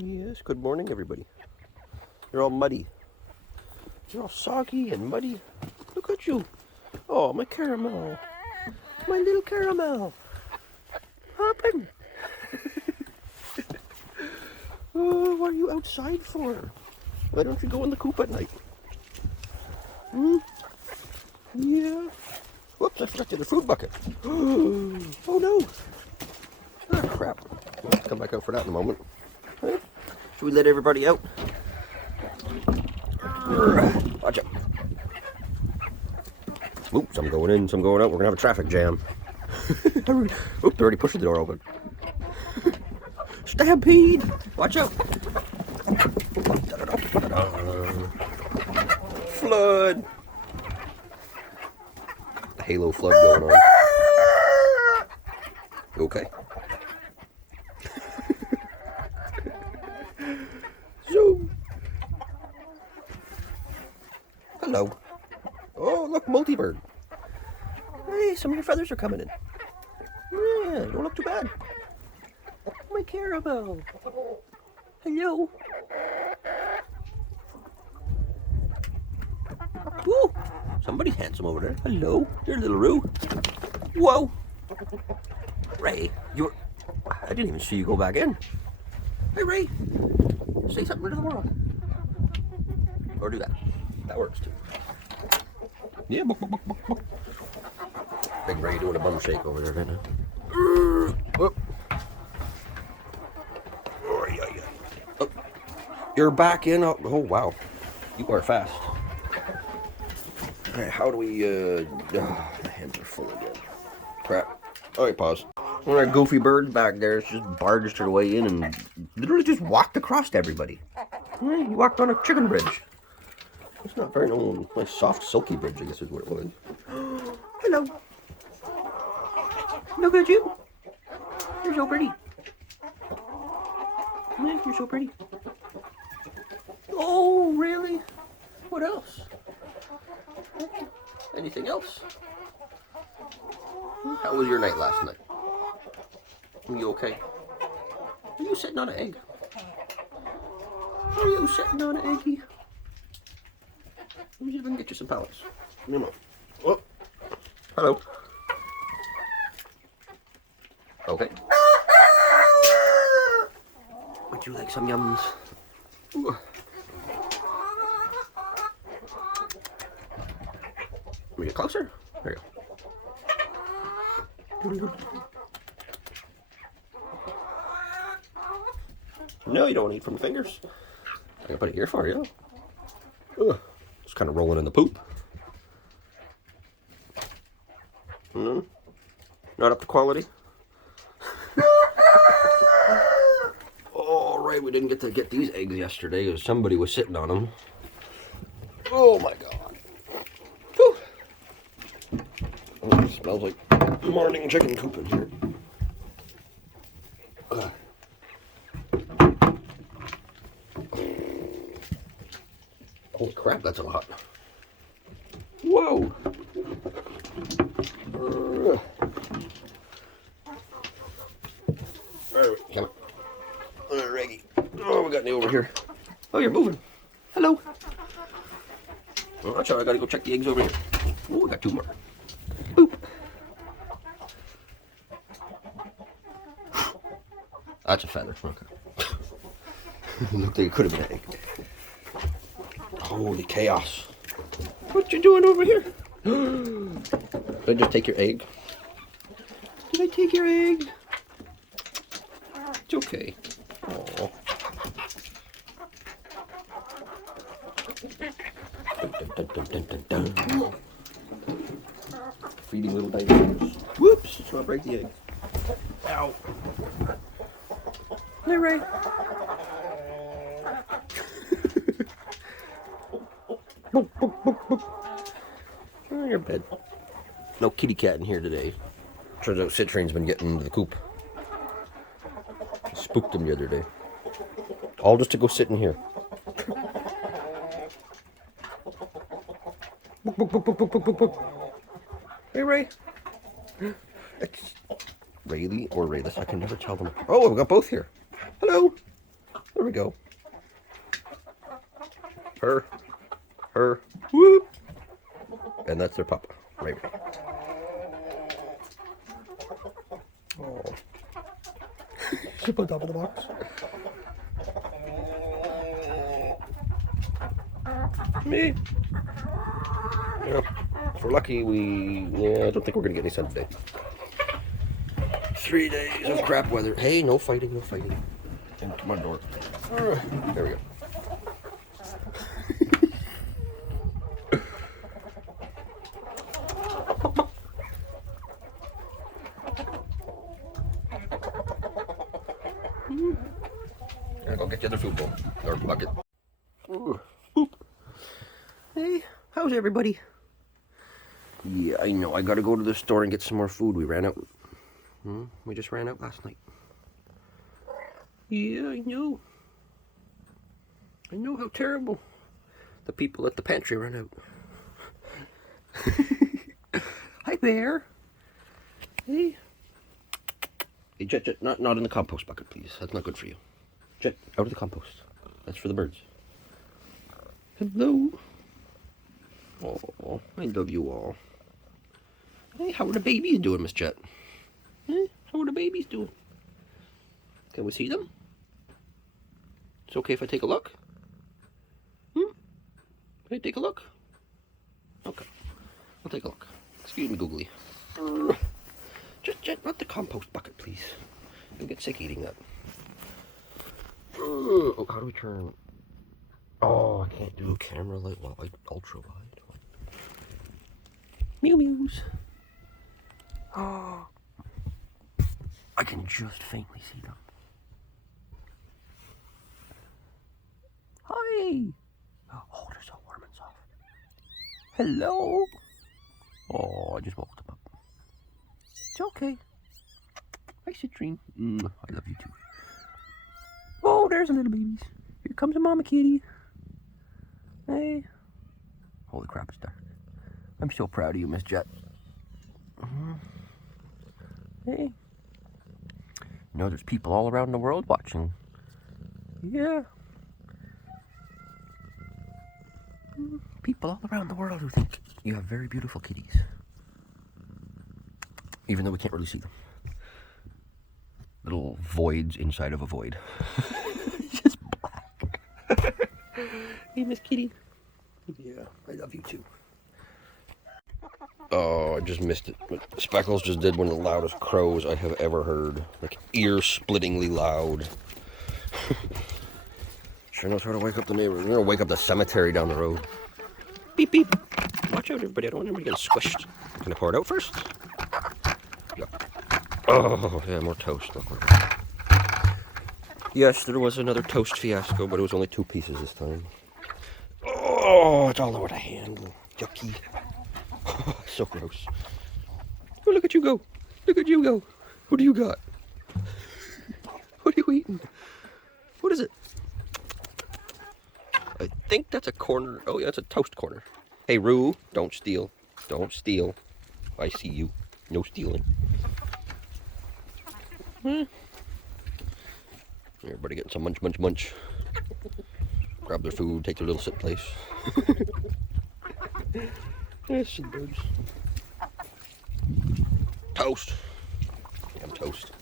Yes, good morning, everybody. You're all muddy. You're all soggy and muddy. Look at you. Oh, my caramel. My little caramel. Hopping. Oh, what are you outside for? Why don't you go in the coop at night? Yeah. Whoops, I forgot the other food bucket. Oh, no. Ah, crap. We'll come back out for that in a moment. Huh? Should we let everybody out? Watch out. Oops, some going in, some going out. We're going to have a traffic jam. Oops, they're already pushing the door open. Stampede! Watch out! Flood! Halo flood going on. Okay. Zoom! Hello. Oh, look, multi-bird. Hey, some of your feathers are coming in. Yeah, don't look too bad. My caramel. Hello. Ooh, somebody's handsome over there. Hello, there's little Roo. Whoa. Ray, I didn't even see you go back in. Hey, Ray, say something to the world. Or do that. That works too. Yeah, book. Big Ray doing a bum shake over there right now. Whoop. Oh, you're back in. Oh, wow. You are fast. All right, how do we, my hands are full again. Crap. All right, pause. One of our goofy birds back there just barged her way in and literally just walked across to everybody. Yeah, he walked on a chicken bridge. It's not very known. Nice soft, silky bridge, I guess is what it was. Hello. Look at you. You're so pretty. Yeah, you're so pretty. Oh, really? What else? Anything else? How was your night last night? Are you okay? Are you sitting on an egg? Are you sitting on an eggie? Let me see if I can get you some pellets. Come on. Oh, hello. Okay. Would you like some yums? Ooh. Let me get closer. There you go. No, you don't eat from the fingers. I can put it here for you. Ugh. Just kind of rolling in the poop. Not up to quality. All right, we didn't get to get these eggs yesterday because somebody was sitting on them. Oh my god. Whew. Oh, it smells like morning chicken coop in here. Holy crap, that's a lot. Whoa. Alright, come on. Alright, Reggie. Oh, we got any over here. Oh, you're moving. Hello. Oh, that's alright, I gotta go check the eggs over here. Oh, we got two more. Boop. That's a feather. Okay. Looked like it could have been an egg. Holy chaos. What you doing over here? Did I just take your egg? Did I take your egg? It's okay. Aww. Dun, dun, dun. Feeding little dinosaurs. Whoops! Let's not break the egg. Ow. Hey, Ray. Boop, boop, boop, boop. Oh, your bed. No kitty cat in here today. Turns out Citrain's been getting into the coop. Spooked him the other day. All just to go sit in here. Boop, boop, boop, boop, boop, boop, boop. Hey, Ray. It's Rayleigh or Rayless. I can never tell them. Oh, we've got both here. Hello. we go. Her. Whoop. And that's their papa. Right. Oh. Sit on top of the box. Me. Yeah. If we're lucky, I don't think we're gonna get any sun today. 3 days of crap weather. Hey, no fighting, no fighting. Into my door. There we go. Gotta go get the other food bowl or bucket. Ooh, boop. Hey, how's everybody? Yeah, I know. I gotta go to the store and get some more food. We ran out. We just ran out last night. Yeah, I know. I know how terrible. The people at the pantry ran out. Hi, Bear. Hey. Hey, Jet, not in the compost bucket, please. That's not good for you. Jet, out of the compost. That's for the birds. Hello. Oh, I love you all. Hey, how are the babies doing, Miss Jet? Hey, how are the babies doing? Can we see them? It's okay if I take a look? Can I take a look? Okay. I'll take a look. Excuse me, Googly. Jet, not the compost bucket, please. You'll get sick eating that. Oh, how do we turn? Oh, I can't do a camera light. Well, ultra wide. Mew mews. Oh, I can just faintly see them. Hi. Oh, they're so warm and soft. Hello. Oh, I just woke them up. It's okay. Hi, Citrine. I love you too. Oh, there's a little babies. Here comes a mama kitty. Hey. Holy crap, it's dark. I'm so proud of you, Miss Jet. Hey. You know, there's people all around the world watching. Yeah. People all around the world who think you have very beautiful kitties. Even though we can't really see them. Little voids inside of a void. Just black. Hey, Miss Kitty. Yeah, I love you too. Oh, I just missed it. But Speckles just did one of the loudest crows I have ever heard. Like, ear-splittingly loud. Sure knows how to wake up the neighbors. We're gonna wake up the cemetery down the road. Beep, beep. Watch out, everybody. I don't want anybody getting squished. Can I pour it out first? Yeah. Oh, yeah, more toast. Look. Yes, there was another toast fiasco, but it was only 2 pieces this time. Oh, it's all over the handle. Yucky. So gross. Oh, look at you go. Look at you go. What do you got? What are you eating? What is it? I think that's a corner. Oh, yeah, it's a toast corner. Hey, Roo, don't steal. Don't steal. I see you. No stealing. Everybody getting some munch. Grab their food, take their little sit place. Yes, birds. Toast. Damn toast.